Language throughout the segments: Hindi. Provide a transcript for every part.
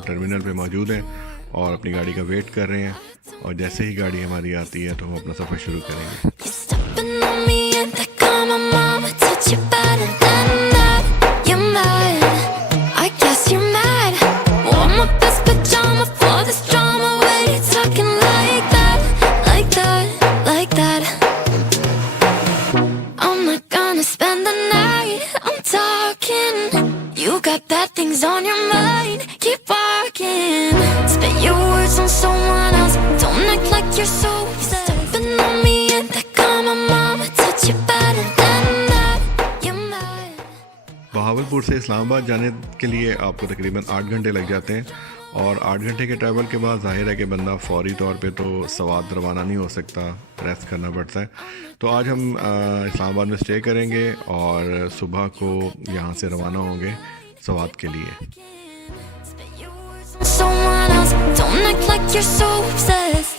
टर्मिनल पे मौजूद हैं और अपनी गाड़ी का वेट कर रहे हैं, और जैसे ही गाड़ी हमारी आती है तो हम अपना सफ़र शुरू करेंगे। Got bad things on your mind, keep walking. Spit your words on someone else, don't act like you're so obsessed. Stepping on me and they call my mama, touch you better than that, you're mad. Bahawalpur से इस्लामाबाद जाने के लिए आपको तकरीबन 8 घंटे लग जाते हैं, और 8 घंटे के ट्रैवल के बाद जाहिर है कि बंदा फौरी तौर पे तो सवात रवाना नहीं हो सकता, रेस्ट करना पड़ता है। तो आज हम इस्लामाबाद में स्टे करेंगे और सुबह को यहाँ से रवाना होंगे सवात के लिए। Someone else, don't act like you're so obsessed.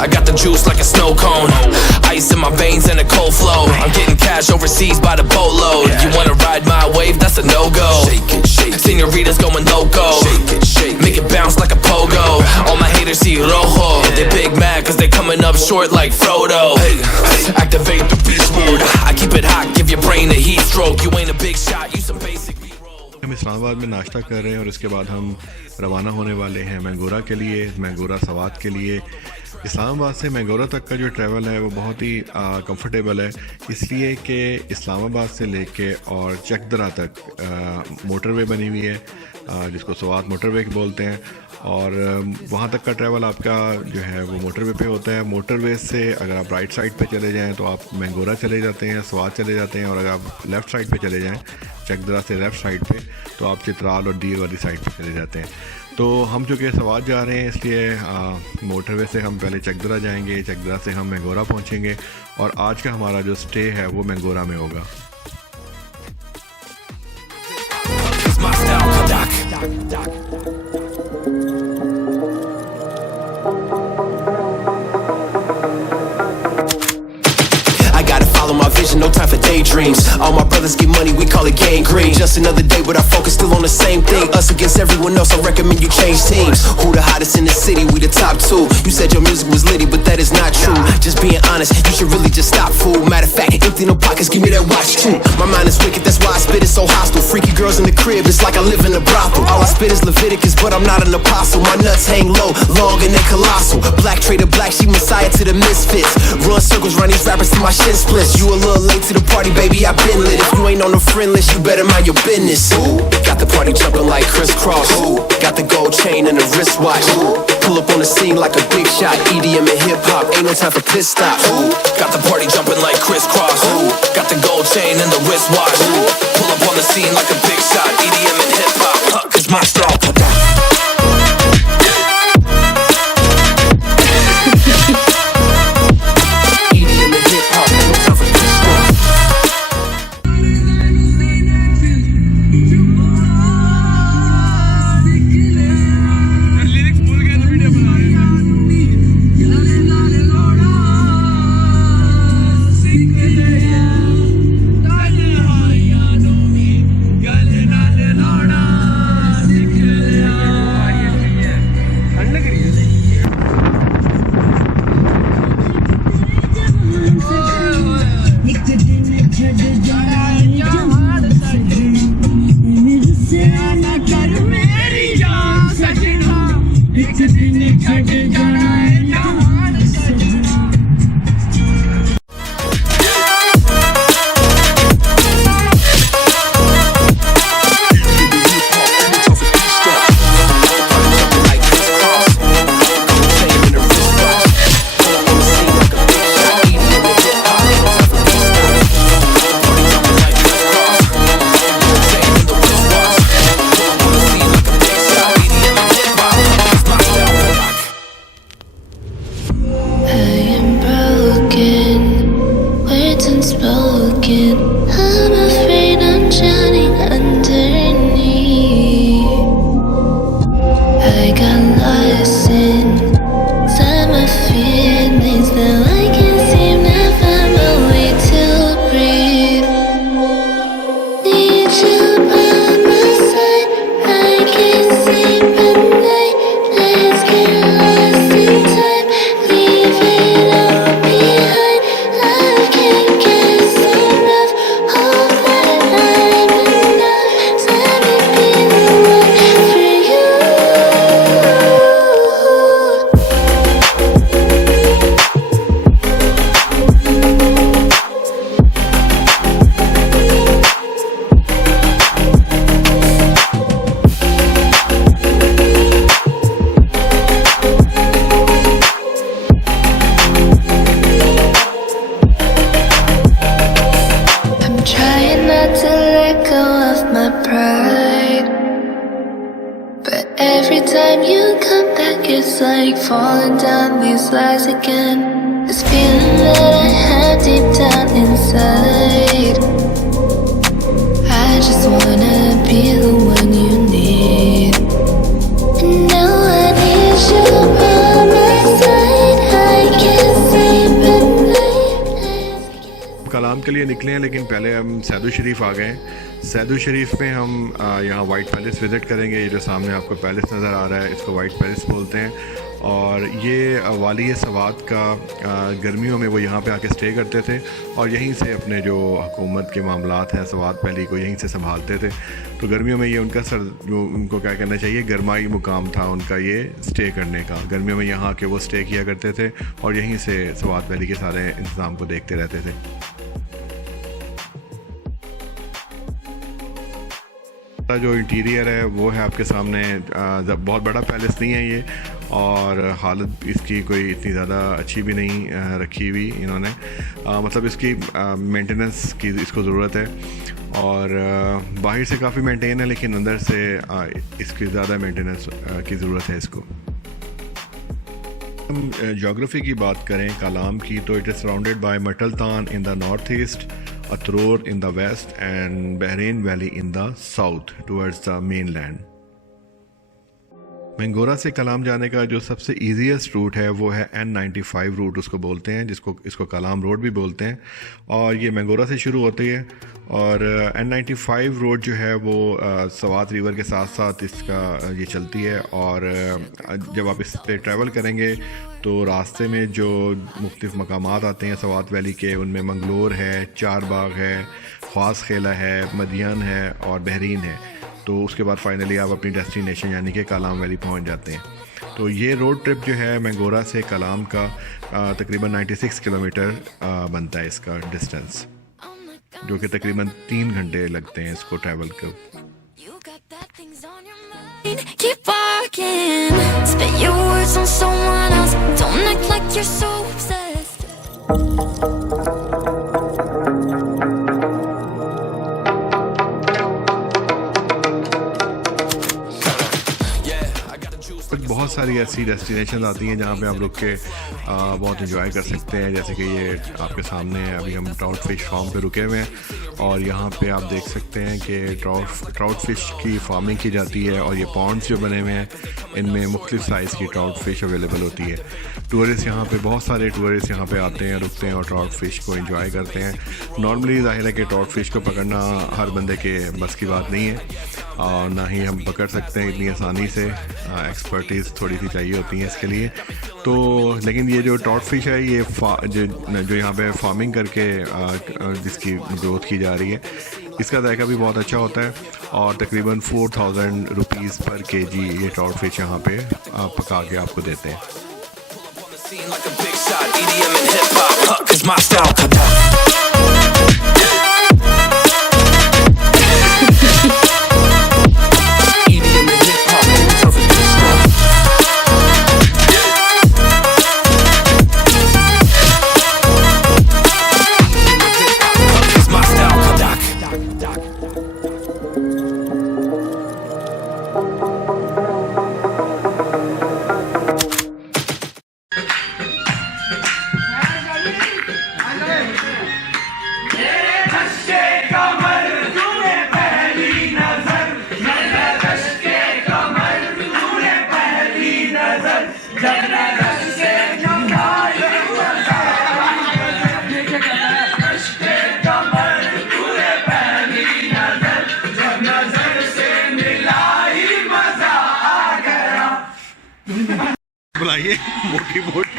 I got the juice like a snow cone, ice in my veins and a cold flow. I'm getting cash overseas by the boatload. You wanna ride my wave? That's a no-go. Señoritas going loco, make it bounce like a pogo. All my haters see rojo, they big mad cause they coming up short like Frodo. Activate the beast mode, I keep it hot, give your brain a heat stroke. You ain't a big shot, you some basic. हम इस्लामाबाद में नाश्ता कर रहे हैं और इसके बाद हम रवाना होने वाले हैं मैंगोरा के लिए, मैंगोरा सवात के लिए। इस्लामाबाद से मैंगोरा तक का जो ट्रैवल है वो बहुत ही कंफर्टेबल है, इसलिए कि इस्लामाबाद से लेके और चकदरा तक मोटरवे बनी हुई है, जिसको सवात मोटरवे बोलते हैं, और वहाँ तक का ट्रैवल आपका जो है वो मोटरवे पे होता है। मोटरवे से अगर आप राइट साइड पे चले जाएं तो आप मैंगोरा चले जाते हैं, सवात चले जाते हैं, और अगर आप लेफ़्ट साइड पे चले जाएं चकदरा से लेफ़्ट साइड पे तो आप चित्राल और दीर वाली साइड पे चले जाते हैं। तो हम चूँकि सवात जा रहे हैं इसलिए मोटरवे से हम पहले चकदरा जाएंगे, चकदरा से हम मैंगोरा पहुँचेंगे, और आज का हमारा जो स्टे है वो मैंगोरा में होगा। No time for daydreams. All my brothers get money, we call it gang green. Just another day, but our focus still on the same thing. Us against everyone else, I recommend you change teams. Who the hottest in the city? We the top 2. You said your music was litty, but that is not true. Just being honest, you should really just stop, fool. Matter of fact, empty no pockets, give me that watch too. My mind is wicked, that's why I spit it so hostile. Freaky girls in the crib, it's like I live in a brothel. All I spit is Leviticus, but I'm not an apostle. My nuts hang low, long and they colossal. Black trader black, she messiah to the misfits. Run circles around these rappers till my shit splits. You a little late to the party, baby, I been lit. If you ain't on the friend list, you better mind your business. Ooh, got the party jumping like crisscross. Ooh, got the gold chain and the wristwatch. Ooh, pull up on the scene like a big shot. EDM and hip hop, ain't no time for pit stops. Ooh, got the party jumping like crisscross. Ooh, got the gold chain and the wristwatch. Ooh, pull up on the scene like a big shot. EDM and hip hop, cause my style. time you come back, it's like falling down these lies again. This feeling that I have deep down inside, I just wanna be the one you need. And now I need you by my side. I can't sleep at night. कलाम के लिए निकले हैं, लेकिन पहले हम सैदू शरीफ आ गए हैं। सैदू शरीफ में हम यहाँ वाइट पैलेस विज़िट करेंगे। ये जो सामने आपको पैलेस नज़र आ रहा है, इसको वाइट पैलेस बोलते हैं। और ये वाली सवात का गर्मियों में वो यहाँ पे आके स्टे करते थे और यहीं से अपने जो हुकूमत के मामलात हैं सवात वैली को यहीं से संभालते थे। तो गर्मियों में ये उनका जो उनको क्या कहना चाहिए गरमाई मुकाम था उनका ये स्टे करने का। गर्मियों में यहाँ आके वो स्टे किया करते थे और यहीं से सवात वैली के सारे इंतज़ाम को देखते रहते थे। जो इंटीरियर है वो है आपके सामने। बहुत बड़ा पैलेस नहीं है ये, और हालत इसकी कोई इतनी ज़्यादा अच्छी भी नहीं रखी हुई इन्होंने। मतलब इसकी मेंटेनेंस की इसको ज़रूरत है, और बाहर से काफ़ी मेंटेन है, लेकिन अंदर से इसकी ज़्यादा मेंटेनेंस की ज़रूरत है इसको। हम जोग्राफ़ी की बात करें कलाम की, तो इट इज़ सराउंडेड बाय मटलतान in the north east, Atroor in the west, and Bahrain Valley in the south towards the mainland. Mingora से कलाम जाने का जो सबसे ईजीएस्ट रूट है वो है N95 रूट उसको बोलते हैं, इसको कलाम रोड भी बोलते हैं। और ये मैंगोरा से शुरू होती है, और N95 रोड जो है वो सवात रिवर के साथ साथ इसका ये चलती है। और जब आप इस पर ट्रैवल करेंगे तो रास्ते में जो मुख्तलिफ मकामात आते हैं सवात वैली के, उनमें मंगलोर है, चार बाग है, ख्वास खेला है, मदियन है और बहरीन है। तो उसके बाद फाइनली आप अपनी डेस्टिनेशन यानी कि कलाम वैली पहुंच जाते हैं। तो ये रोड ट्रिप जो है मैंगोरा से कलाम का तकरीबन 96 किलोमीटर बनता है इसका डिस्टेंस, जो कि तकरीबन 3 घंटे लगते हैं इसको ट्रैवल कर। Keep walking, spit your words on someone else. Don't act like you're so obsessed. बहुत सारी ऐसी डेस्टिनेशन आती हैं जहाँ पे आप रुक के बहुत इंजॉय कर सकते हैं। जैसे कि ये आपके सामने है, अभी हम ट्राउट फिश फार्म पे रुके हुए हैं, और यहाँ पे आप देख सकते हैं कि ट्राउट फिश की फार्मिंग की जाती है। और ये पॉन्ड्स जो बने हुए हैं इनमें मुख्तलिफ साइज़ की ट्राउट फिश अवेलेबल होती है। टूरिस्ट यहाँ पे बहुत सारे टूरिस्ट यहाँ पे आते हैं, रुकते हैं और ट्राउट फिश को एंजॉय करते हैं। नॉर्मली ज़ाहिर है कि ट्राउट फिश को पकड़ना हर बंदे के बस की बात नहीं है, और ना ही हम पकड़ सकते हैं इतनी आसानी से। एक्सपर्टीज़ थोड़ी सी चाहिए होती है इसके लिए। तो लेकिन ये जो ट्राउट फिश है ये जो यहाँ पे फार्मिंग करके जिसकी ग्रोथ की जा रही है, इसका जायका भी बहुत अच्छा होता है। और तकरीबन 4000 रुपीज़ पर केजी ये ट्राउट फिश यहाँ पे पका के आपको देते हैं। बुलाइए मोटी मोटी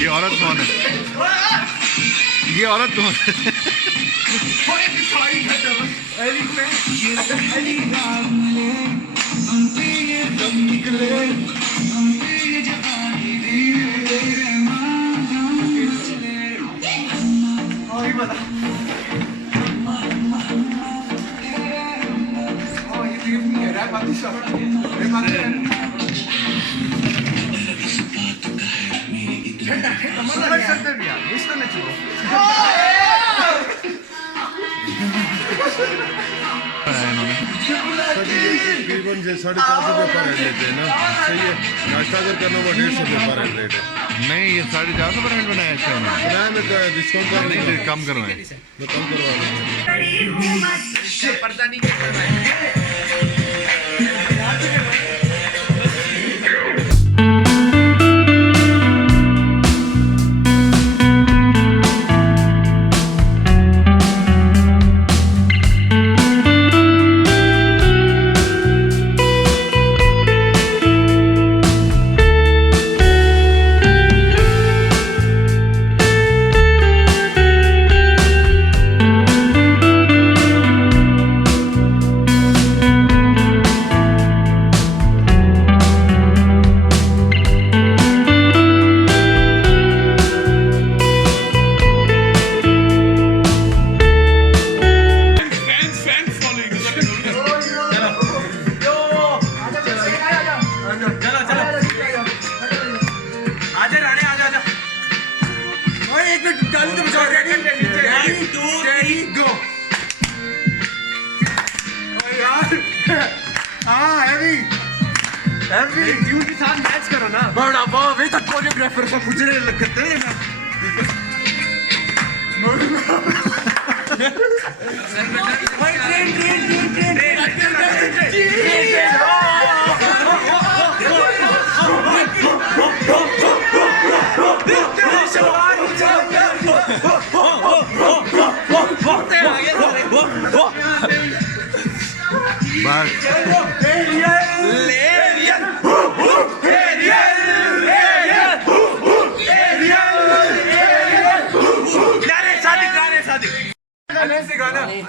ये औरत कौन है? ये औरत कौन है? तकरीबन 450 पर हेड लेते हैं ना, सही है। नाश्ता अगर करना हो 150 पर हेड रेट है। नहीं, ये 450 पर हेड बनाया इसका बनाया मैं डिस्काउंट कर नहीं, कम करवाएं। मैं कम करवा दूँगा। बड़ा वाह वे तक कोरियोग्राफर का गुजरे लगते हैं ना भाई ट्रेन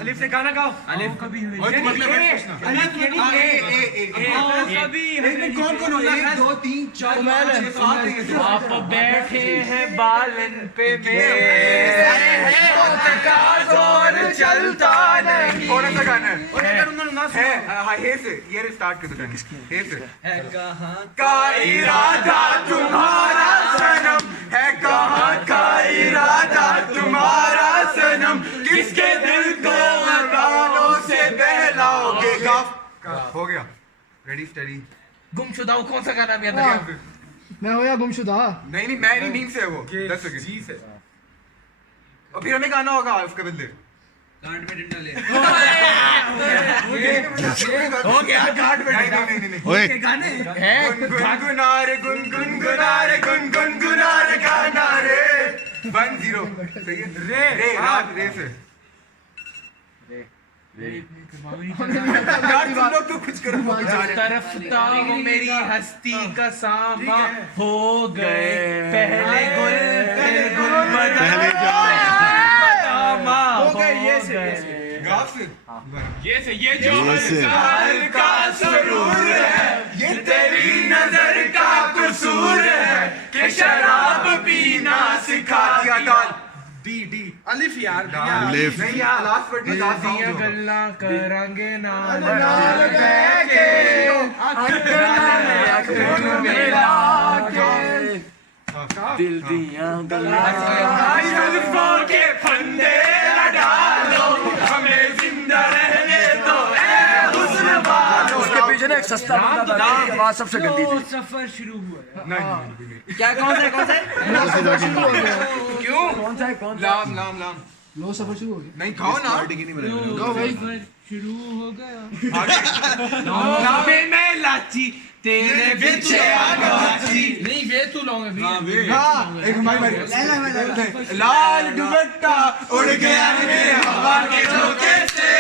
अलिफ से गाना गाओ। अलिफ कभी कौन कौन होता है? 1 2 3 4 5 6 7 आप बैठे हैं बालन पे मेरे जोर चलता नहीं। कौन सा गाना है? हे से ये स्टार्ट कर दो। हे से है कहां का इरादा तुम्हारा सनम, है कहां का इरादा तुम्हारा सनम, किसके दिल को गानों से बहलाओगे। हो गया रेडी स्टडी। गुमशुदा कौन सा गाना भी आता है? मैं हो या गुमशुदा? नहीं मैं नहीं, नींद से है वो। 10 सेकंड जी से और फिर हमें गाना होगा उसके बदले गांड में डंडा ले। हो गया गांड में डंडा। नहीं ओए गाने हैं गुनगुनारे गुनगुनारे गुनगुनारे गाना रे 1 0 सही है। रे रात रे से यार तुम लोग तो कुछ करो। तरफ था वो मेरी हस्ती का सामा हो गए पहले गुल फिर गुलबद हो गए। ये से ये जो हर का सुरूर है, ये तेरी नजर का कसूर है कि शराब पीना सिखा दिया। डी डी अलिफ यार अलिफ। नहीं यार लास्ट वर्ड में लास्ट दिया गल्ला करांगे ना के दिल दिया गल्ला के फंदे डालो, हमें जिंदा रहने दो ए हुस्न वालों। उसके पीछे ना एक सस्ता बंदा था, आवाज सबसे गंदी थी। सफर शुरू हुआ। नहीं क्या कौन सा क्यों कौन सा है? कौन लाम लाम लाम लो सफर शुरू हो गया। नहीं खाओ ना गाओ भाई। शुरू हो गया। नामे में लाची तेरे पीछे आगाची। नहीं वे तू लाऊंगा। हां एक हमारी लाल दुपट्टा उड़ गया मेरे हवा के झोंके से।